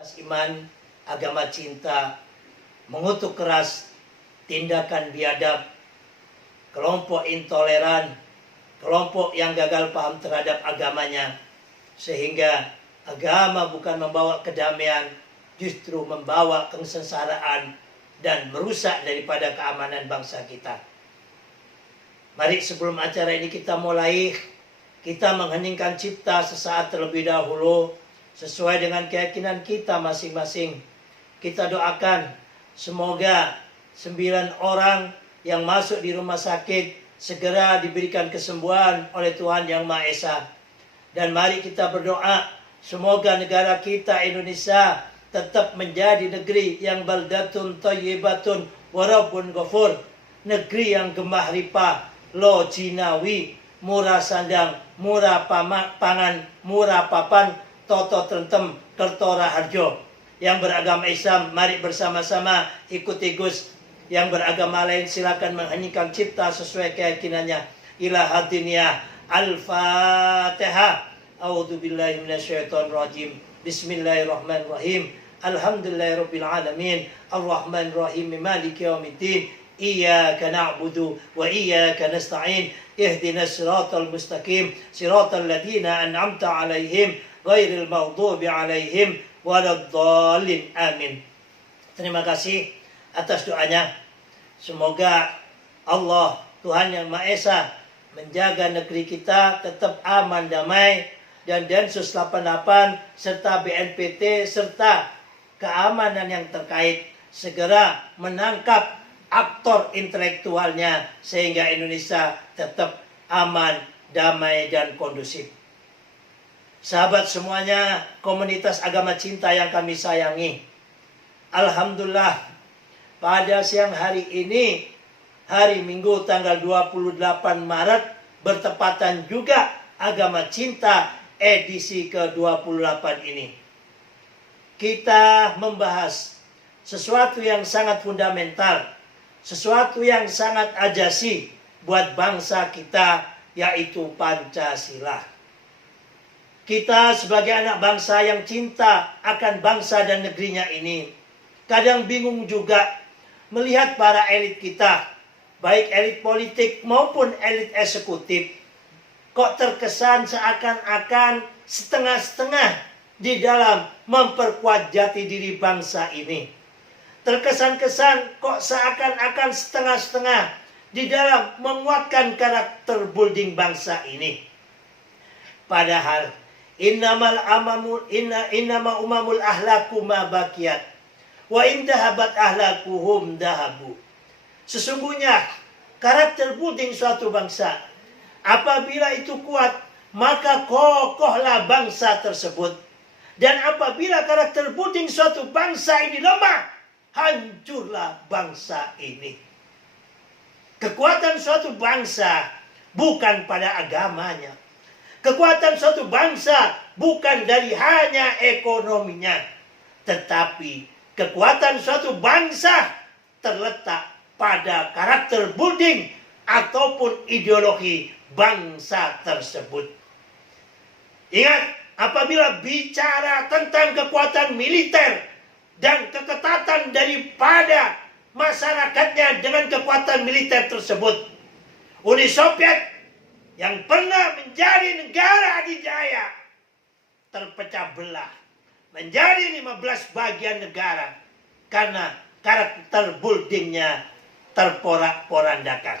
Iman, agama cinta, mengutuk keras tindakan biadab, kelompok intoleran, kelompok yang gagal paham terhadap agamanya, sehingga agama bukan membawa kedamaian, justru membawa kesengsaraan dan merusak daripada keamanan bangsa kita. Mari sebelum acara ini kita mulai, kita mengheningkan cipta sesaat terlebih dahulu, sesuai dengan keyakinan kita masing-masing. Kita doakan semoga 9 orang yang masuk di rumah sakit segera diberikan kesembuhan oleh Tuhan Yang Maha Esa. Dan mari kita berdoa semoga negara kita Indonesia tetap menjadi negeri yang baldatun thayyibatun wa rabbun ghafur, negeri yang gemah ripah, lo jinawi, murah sandang, murah pangan, murah papan, toto trentem, kertora harjo. Yang beragama Islam, mari bersama-sama ikuti Gus. Yang beragama lain silakan mengheningkan cipta sesuai keyakinannya. Ila hadiniyah. Al-Fatihah. A'udzubillahi minasyaitonirrajim. Bismillahirrahmanirrahim. Alhamdulillahirabbil alamin. Arrahmanirrahim. Maliki yaumiddin. Iyyaka na'budu wa iyyaka nasta'in. Ihdinas siratal mustaqim. Siratal ladzina an'amta 'alaihim ghairil maghdubi 'alaihim waladdallin. Amin. Terima kasih atas doanya. Semoga Allah Tuhan Yang Maha Esa menjaga negeri kita tetap aman, damai, dan Densus 88 serta BNPT serta keamanan yang terkait segera menangkap aktor intelektualnya sehingga Indonesia tetap aman, damai, dan kondusif. Sahabat semuanya, komunitas agama cinta yang kami sayangi, alhamdulillah pada siang hari ini, hari Minggu tanggal 28 Maret, bertepatan juga agama cinta edisi ke-28 ini. Kita membahas sesuatu yang sangat fundamental, sesuatu yang sangat ajasi buat bangsa kita, yaitu Pancasila. Kita sebagai anak bangsa yang cinta akan bangsa dan negerinya ini, kadang bingung juga melihat para elit kita, baik elit politik maupun elit eksekutif, kok terkesan seakan-akan setengah-setengah di dalam memperkuat jati diri bangsa ini. Terkesan-kesan kok seakan-akan setengah-setengah di dalam menguatkan karakter building bangsa ini. Padahal innama umamul ahlaku ma baqiyat wa indahabat ahlakuhum dahabu. Sesungguhnya karakter building suatu bangsa, apabila itu kuat, maka kokohlah bangsa tersebut. Dan apabila karakter building suatu bangsa ini lemah, hancurlah bangsa ini. Kekuatan suatu bangsa bukan pada agamanya. Kekuatan suatu bangsa bukan dari hanya ekonominya, tetapi kekuatan suatu bangsa terletak pada karakter building ataupun ideologi bangsa tersebut. Ingat, apabila bicara tentang kekuatan militer dan keketatan daripada masyarakatnya dengan kekuatan militer tersebut, Uni Soviet yang pernah menjadi negara adidaya terpecah belah menjadi 15 bagian negara karena karakter buildingnya terporak-porandakan.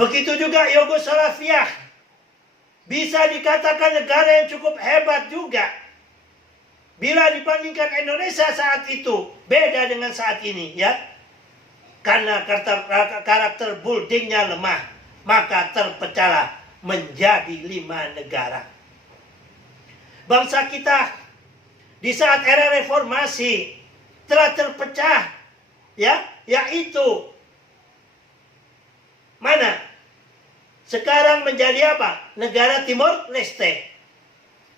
Begitu juga Yugoslavia, bisa dikatakan negara yang cukup hebat juga. Bila dibandingkan Indonesia saat itu, beda dengan saat ini ya. Karena karakter buildingnya lemah, maka terpecahlah menjadi 5 negara. Bangsa kita di saat era reformasi telah terpecah, ya, yaitu mana? Sekarang menjadi apa? Negara Timor Leste.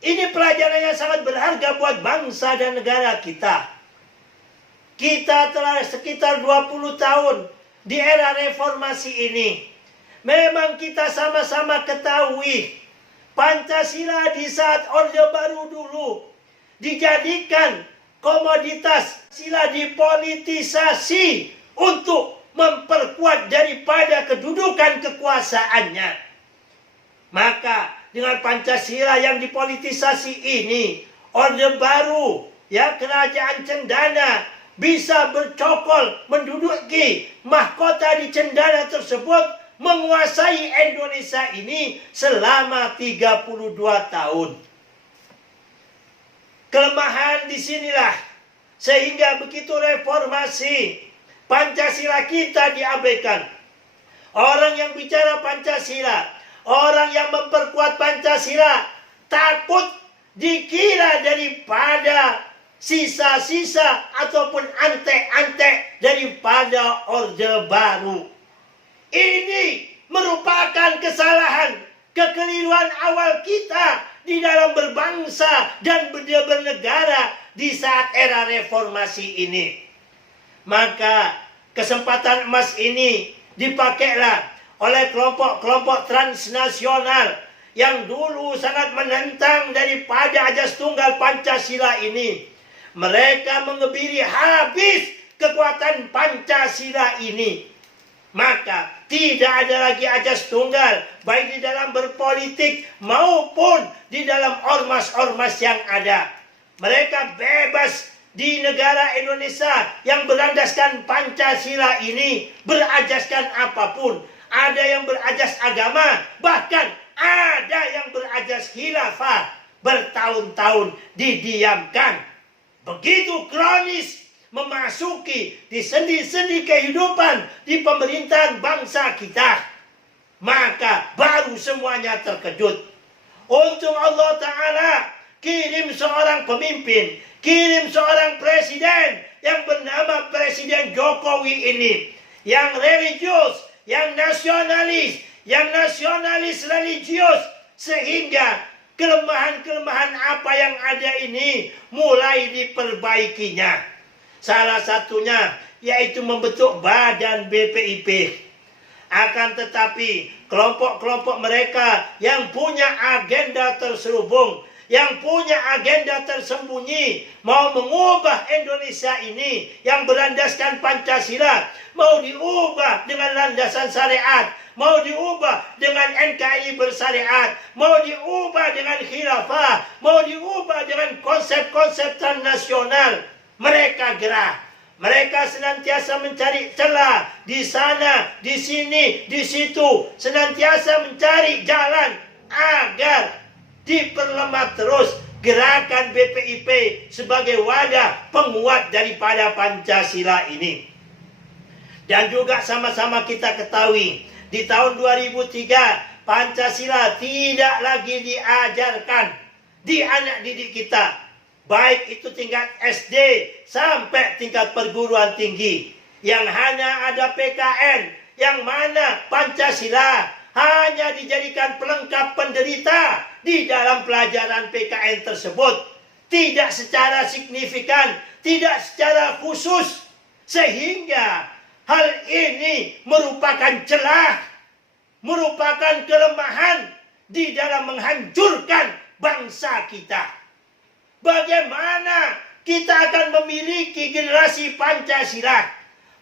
Ini pelajaran yang sangat berharga buat bangsa dan negara kita. Kita telah sekitar 20 tahun di era reformasi ini. Memang kita sama-sama ketahui Pancasila di saat Orde Baru dulu dijadikan komoditas sila dipolitisasi untuk memperkuat daripada kedudukan kekuasaannya. Maka dengan Pancasila yang dipolitisasi ini, Orde Baru, ya, kerajaan cendana bisa bercokol menduduki mahkota di cendana tersebut, menguasai Indonesia ini selama 32 tahun. Kelemahan disinilah sehingga begitu reformasi Pancasila kita diabaikan. Orang yang bicara Pancasila, orang yang memperkuat Pancasila takut dikira daripada sisa-sisa ataupun antek-antek daripada Orde Baru. Ini merupakan kesalahan, kekeliruan awal kita di dalam berbangsa dan bernegara di saat era reformasi ini. Maka kesempatan emas ini dipakailah oleh kelompok-kelompok transnasional yang dulu sangat menentang daripada ajas tunggal Pancasila ini. Mereka mengebiri habis kekuatan Pancasila ini. Maka tidak ada lagi ajas tunggal, baik di dalam berpolitik maupun di dalam ormas-ormas yang ada. Mereka bebas di negara Indonesia yang berlandaskan Pancasila ini, berajaskan apapun. Ada yang berajas agama, bahkan ada yang berajas khilafah, bertahun-tahun didiamkan. Begitu kronis memasuki di sendi-sendi kehidupan di pemerintahan bangsa kita, maka baru semuanya terkejut. Untung Allah Ta'ala kirim seorang pemimpin, kirim seorang presiden yang bernama Presiden Jokowi ini, yang religius, yang nasionalis religius, sehingga kelemahan-kelemahan apa yang ada ini mulai diperbaikinya. Salah satunya yaitu membentuk badan BPIP. Akan tetapi kelompok-kelompok mereka yang punya agenda terselubung, yang punya agenda tersembunyi, mau mengubah Indonesia ini yang berlandaskan Pancasila, mau diubah dengan landasan syariat, mau diubah dengan NKRI bersyariat, mau diubah dengan khilafah, mau diubah dengan konsep-konsep transnasional. Mereka gerah. Mereka senantiasa mencari celah di sana, di sini, di situ. Senantiasa mencari jalan agar diperlemah terus gerakan BPIP sebagai wadah penguat daripada Pancasila ini. Dan juga sama-sama kita ketahui, di tahun 2003 Pancasila tidak lagi diajarkan di anak didik kita, baik itu tingkat SD sampai tingkat perguruan tinggi, yang hanya ada PKN, yang mana Pancasila hanya dijadikan pelengkap penderita di dalam pelajaran PKN tersebut, tidak secara signifikan, tidak secara khusus, sehingga hal ini merupakan celah, merupakan kelemahan di dalam menghancurkan bangsa kita. Bagaimana kita akan memiliki generasi Pancasila?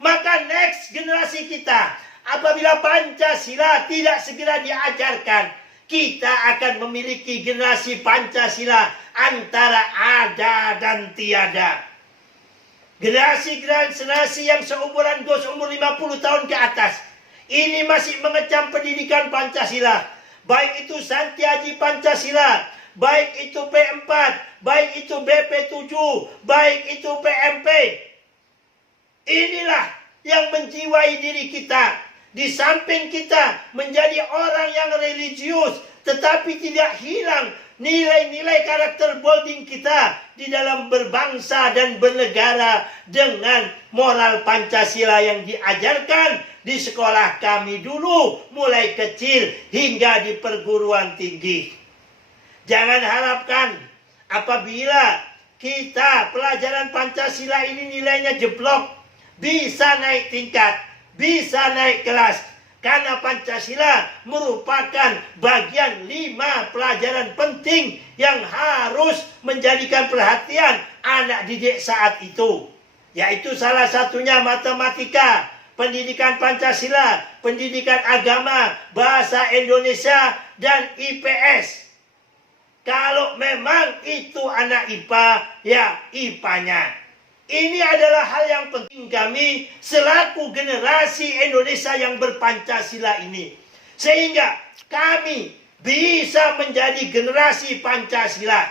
Maka next generasi kita, apabila Pancasila tidak segera diajarkan, kita akan memiliki generasi Pancasila antara ada dan tiada. Generasi yang seumuran Gus, umur 50 tahun ke atas, ini masih mengecam pendidikan Pancasila. Baik itu Santiaji Pancasila, baik itu P4, baik itu BP7, baik itu PMP. Inilah yang menjiwai diri kita. Di samping kita menjadi orang yang religius, tetapi tidak hilang nilai-nilai karakter bolding kita di dalam berbangsa dan bernegara dengan moral Pancasila yang diajarkan di sekolah kami dulu, mulai kecil hingga di perguruan tinggi. Jangan harapkan apabila kita pelajaran Pancasila ini nilainya jeblok, bisa naik tingkat, bisa naik kelas. Karena Pancasila merupakan bagian 5 pelajaran penting yang harus menjadikan perhatian anak didik saat itu. Yaitu salah satunya matematika, pendidikan Pancasila, pendidikan agama, bahasa Indonesia, dan IPS. Kalau memang itu anak IPA, ya IPA-nya. Ini adalah hal yang penting kami selaku generasi Indonesia yang berPancasila ini. Sehingga kami bisa menjadi generasi Pancasila.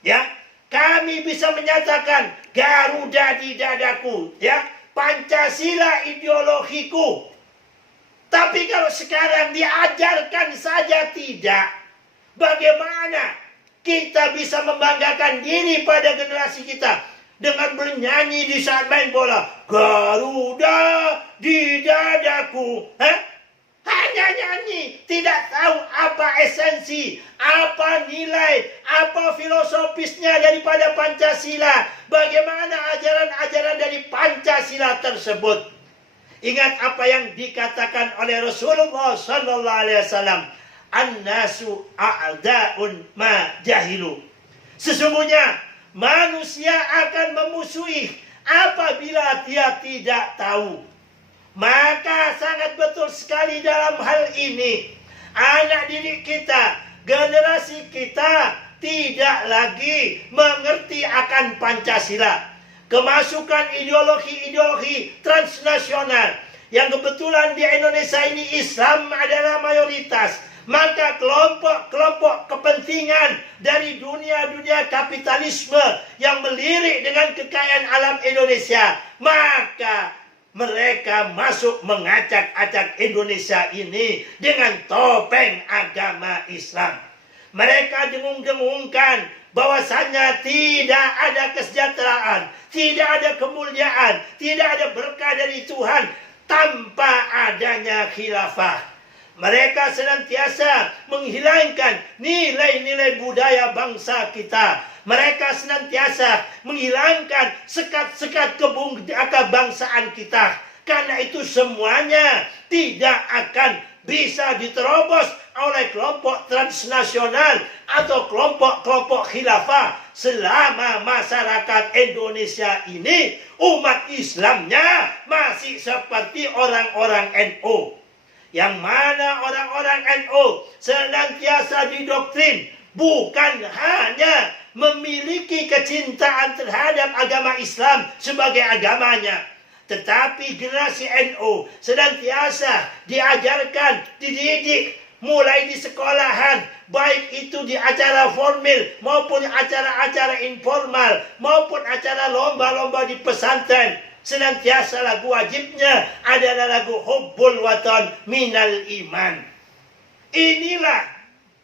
Ya, kami bisa menyatakan Garuda di dadaku, ya, Pancasila ideologiku. Tapi kalau sekarang diajarkan saja tidak, bagaimana kita bisa membanggakan diri pada generasi kita dengan bernyanyi di saat main bola, Garuda di dadaku? Hanya nyanyi, tidak tahu apa esensi, apa nilai, apa filosofisnya daripada Pancasila. Bagaimana ajaran-ajaran dari Pancasila tersebut. Ingat apa yang dikatakan oleh Rasulullah sallallahu alaihi wasallam, "An-nasu a'da'un ma jahilu." Sesungguhnya manusia akan memusuhi apabila dia tidak tahu. Maka sangat betul sekali dalam hal ini, anak didik kita, generasi kita tidak lagi mengerti akan Pancasila. Kemasukan ideologi-ideologi transnasional yang kebetulan di Indonesia ini Islam adalah mayoritas. Maka kelompok-kelompok kepentingan dari dunia-dunia kapitalisme yang melirik dengan kekayaan alam Indonesia, maka mereka masuk mengacak-acak Indonesia ini dengan topeng agama Islam. Mereka dengung-dengungkan bahwasanya tidak ada kesejahteraan, tidak ada kemuliaan, tidak ada berkah dari Tuhan tanpa adanya khilafah. Mereka senantiasa menghilangkan nilai-nilai budaya bangsa kita. Mereka senantiasa menghilangkan sekat-sekat kebangsaan kita. Karena itu semuanya tidak akan bisa diterobos oleh kelompok transnasional atau kelompok-kelompok khilafah selama masyarakat Indonesia ini umat Islamnya masih seperti orang-orang NU. Yang mana orang-orang NU senantiasa didoktrin bukan hanya memiliki kecintaan terhadap agama Islam sebagai agamanya, tetapi generasi NU senantiasa diajarkan, dididik mulai di sekolahan, baik itu di acara formal maupun acara-acara informal maupun acara lomba-lomba di pesantren. Senantiasa lagu wajibnya adalah lagu Hubbul Watan Minal Iman. Inilah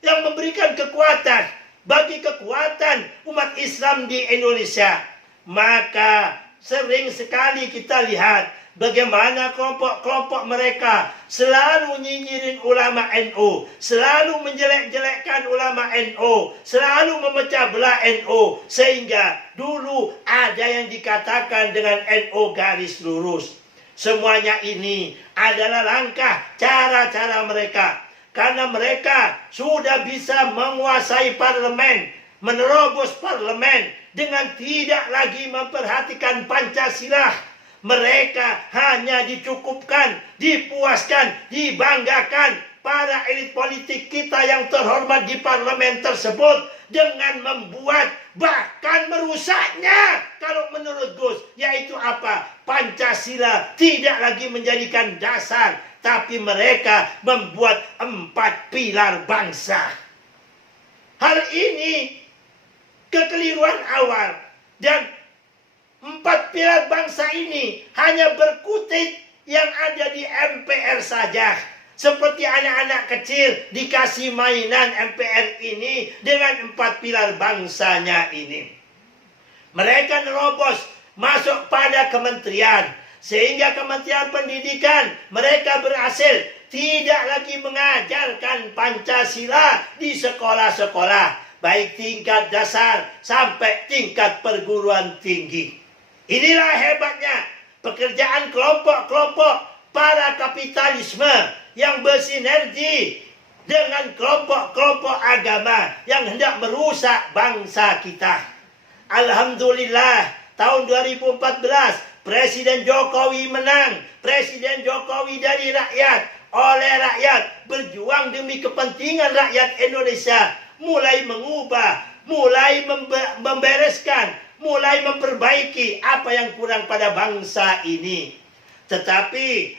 yang memberikan kekuatan bagi kekuatan umat Islam di Indonesia. Maka sering sekali kita lihat bagaimana kelompok-kelompok mereka selalu nyinyirin ulama NU, selalu menjelek-jelekkan ulama NU, selalu memecah belah NU, sehingga dulu ada yang dikatakan dengan NU garis lurus. Semuanya ini adalah langkah cara-cara mereka, karena mereka sudah bisa menguasai parlemen, menerobos parlemen dengan tidak lagi memperhatikan Pancasila. Mereka hanya dicukupkan, dipuaskan, dibanggakan para elit politik kita yang terhormat di parlemen tersebut dengan membuat bahkan merusaknya kalau menurut Gus, yaitu apa? Pancasila tidak lagi menjadikan dasar, tapi mereka membuat 4 pilar bangsa. Hal ini kekeliruan awal, dan 4 pilar bangsa ini hanya berkutik yang ada di MPR saja. Seperti anak-anak kecil dikasih mainan MPR ini dengan 4 pilar bangsanya ini. Mereka nerobos masuk pada kementerian, sehingga Kementerian Pendidikan mereka berhasil tidak lagi mengajarkan Pancasila di sekolah-sekolah, baik tingkat dasar sampai tingkat perguruan tinggi. Inilah hebatnya pekerjaan kelompok-kelompok para kapitalisme yang bersinergi dengan kelompok-kelompok agama yang hendak merusak bangsa kita. Alhamdulillah, tahun 2014 Presiden Jokowi menang. Presiden Jokowi dari rakyat, oleh rakyat, berjuang demi kepentingan rakyat Indonesia, mulai mengubah, mulai membereskan, mulai memperbaiki apa yang kurang pada bangsa ini. Tetapi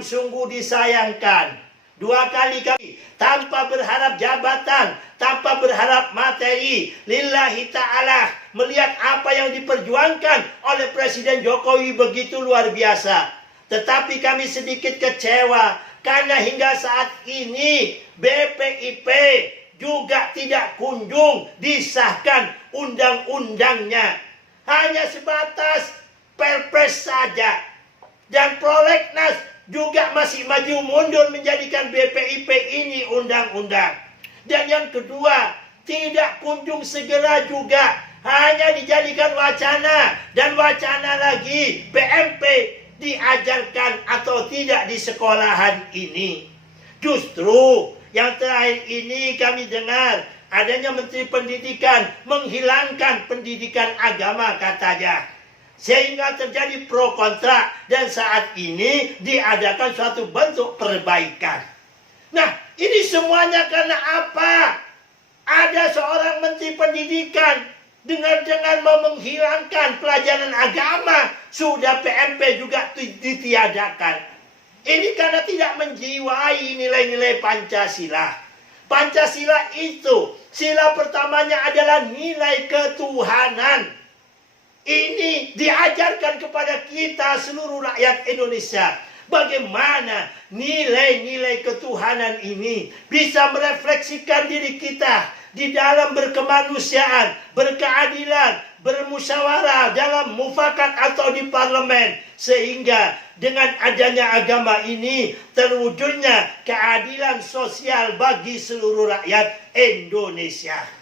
sungguh disayangkan, 2 kali kami tanpa berharap jabatan, tanpa berharap materi, lillahi ta'ala, melihat apa yang diperjuangkan oleh Presiden Jokowi begitu luar biasa. Tetapi kami sedikit kecewa karena hingga saat ini BPIP juga tidak kunjung disahkan undang-undangnya. Hanya sebatas perpres saja. Dan prolegnas juga masih maju mundur menjadikan BPIP ini undang-undang. Dan yang kedua, tidak kunjung segera juga, hanya dijadikan wacana dan wacana lagi. PMP diajarkan atau tidak di sekolahan ini. Justru yang terakhir ini kami dengar adanya Menteri Pendidikan menghilangkan pendidikan agama katanya. Sehingga terjadi pro kontra dan saat ini diadakan suatu bentuk perbaikan. Nah, ini semuanya karena apa? Ada seorang Menteri Pendidikan dengan mau menghilangkan pelajaran agama, sudah PMP juga ditiadakan. Ini karena tidak menjiwai nilai-nilai Pancasila. Pancasila itu, sila pertamanya adalah nilai ketuhanan. Ini diajarkan kepada kita seluruh rakyat Indonesia. Bagaimana nilai-nilai ketuhanan ini bisa merefleksikan diri kita di dalam berkemanusiaan, berkeadilan, bermusyawarah dalam mufakat atau di parlemen. Sehingga dengan adanya agama ini terwujudnya keadilan sosial bagi seluruh rakyat Indonesia.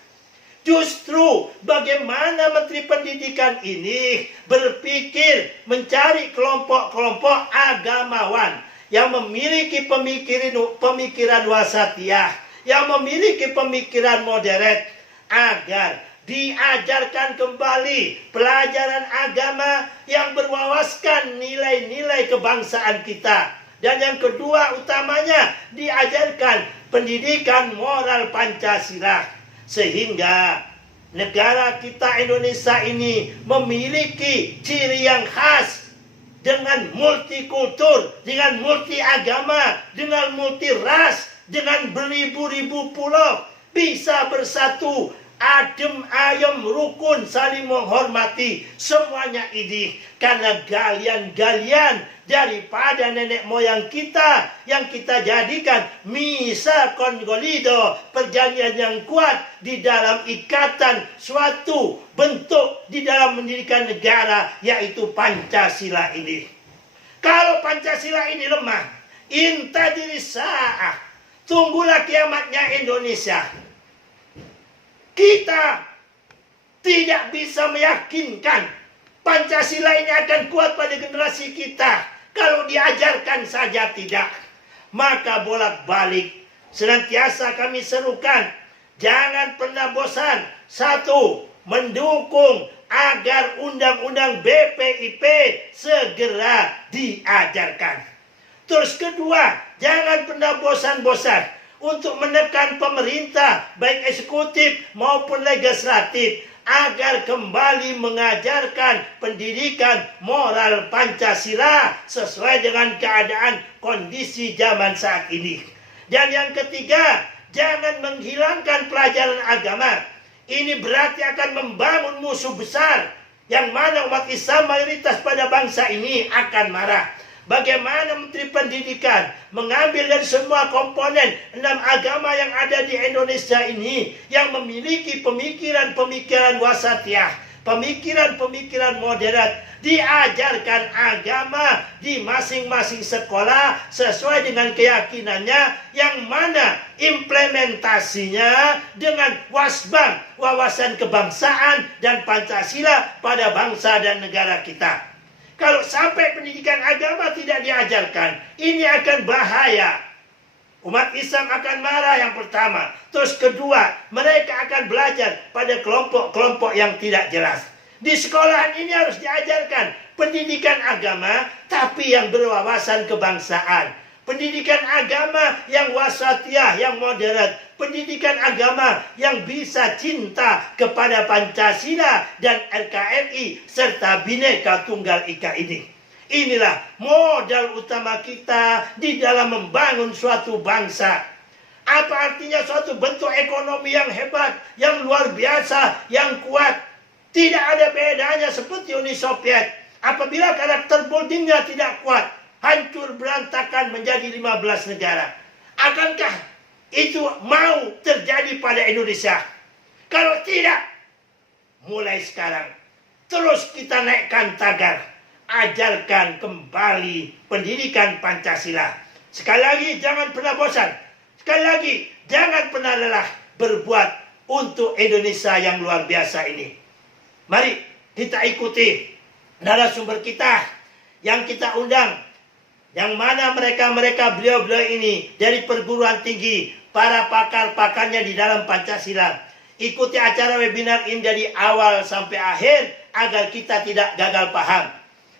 Justru bagaimana Menteri Pendidikan ini berpikir mencari kelompok-kelompok agamawan yang memiliki pemikiran wasatiyah, yang memiliki pemikiran moderat, agar diajarkan kembali pelajaran agama yang berwawaskan nilai-nilai kebangsaan kita. Dan yang kedua utamanya diajarkan pendidikan moral Pancasila. Sehingga negara kita Indonesia ini memiliki ciri yang khas dengan multikultur, dengan multi agama, dengan multi ras, dengan beribu-ribu pulau, bisa bersatu, adem ayem rukun saling menghormati. Semuanya ini karena galian-galian daripada nenek moyang kita yang kita jadikan misa kongolido, perjanjian yang kuat di dalam ikatan suatu bentuk di dalam mendirikan negara, yaitu Pancasila ini. Kalau Pancasila ini lemah, intadiri sa'ah, tunggulah kiamatnya Indonesia. Kita tidak bisa meyakinkan Pancasila ini akan kuat pada generasi kita kalau diajarkan saja tidak. Maka bolak-balik senantiasa kami serukan, jangan pernah bosan. 1. Mendukung agar undang-undang BPIP segera diajarkan. Terus kedua, jangan pernah bosan-bosan untuk menekan pemerintah, baik eksekutif maupun legislatif, agar kembali mengajarkan pendidikan moral Pancasila sesuai dengan keadaan kondisi zaman saat ini. Dan yang ketiga, jangan menghilangkan pelajaran agama. Ini berarti akan membangun musuh besar, yang mana umat Islam mayoritas pada bangsa ini akan marah. Bagaimana Menteri Pendidikan mengambil dari semua komponen 6 agama yang ada di Indonesia ini, yang memiliki pemikiran-pemikiran wasatiyah, pemikiran-pemikiran moderat, diajarkan agama di masing-masing sekolah sesuai dengan keyakinannya, yang mana implementasinya dengan wasbang, wawasan kebangsaan dan Pancasila pada bangsa dan negara kita. Kalau sampai pendidikan agama tidak diajarkan, ini akan bahaya. Umat Islam akan marah yang pertama. Terus kedua, mereka akan belajar pada kelompok-kelompok yang tidak jelas. Di sekolahan ini harus diajarkan pendidikan agama, tapi yang berwawasan kebangsaan. Pendidikan agama yang wasatiyah, yang moderat. Pendidikan agama yang bisa cinta kepada Pancasila dan NKRI serta Bhinneka Tunggal Ika ini. Inilah modal utama kita di dalam membangun suatu bangsa. Apa artinya suatu bentuk ekonomi yang hebat, yang luar biasa, yang kuat? Tidak ada bedanya seperti Uni Soviet. Apabila karakter buildingnya tidak kuat, hancur berantakan menjadi 15 negara. Akankah itu mau terjadi pada Indonesia? Kalau tidak, mulai sekarang terus kita naikkan tagar, ajarkan kembali pendidikan Pancasila. Sekali lagi, jangan pernah bosan. Sekali lagi, jangan pernah lelah berbuat untuk Indonesia yang luar biasa ini. Mari kita ikuti narasumber kita yang kita undang, yang mana mereka beliau-beliau ini dari perguruan tinggi, para pakar-pakarnya di dalam Pancasila. Ikuti acara webinar ini dari awal sampai akhir agar kita tidak gagal paham.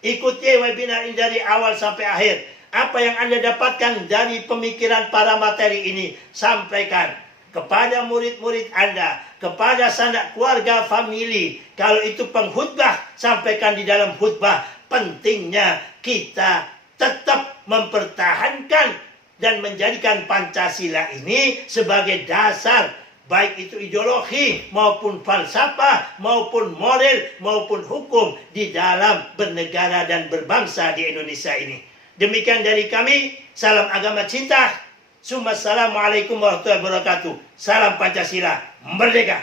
Ikuti webinar ini dari awal sampai akhir. Apa yang Anda dapatkan dari pemikiran para materi ini, sampaikan kepada murid-murid Anda, kepada sanak keluarga, famili. Kalau itu pengkhutbah, sampaikan di dalam khutbah. Pentingnya kita tetap mempertahankan dan menjadikan Pancasila ini sebagai dasar, baik itu ideologi maupun falsafah maupun moral maupun hukum di dalam bernegara dan berbangsa di Indonesia ini. Demikian dari kami, salam agama cinta. Assalamualaikum warahmatullahi wabarakatuh. Salam Pancasila, merdeka.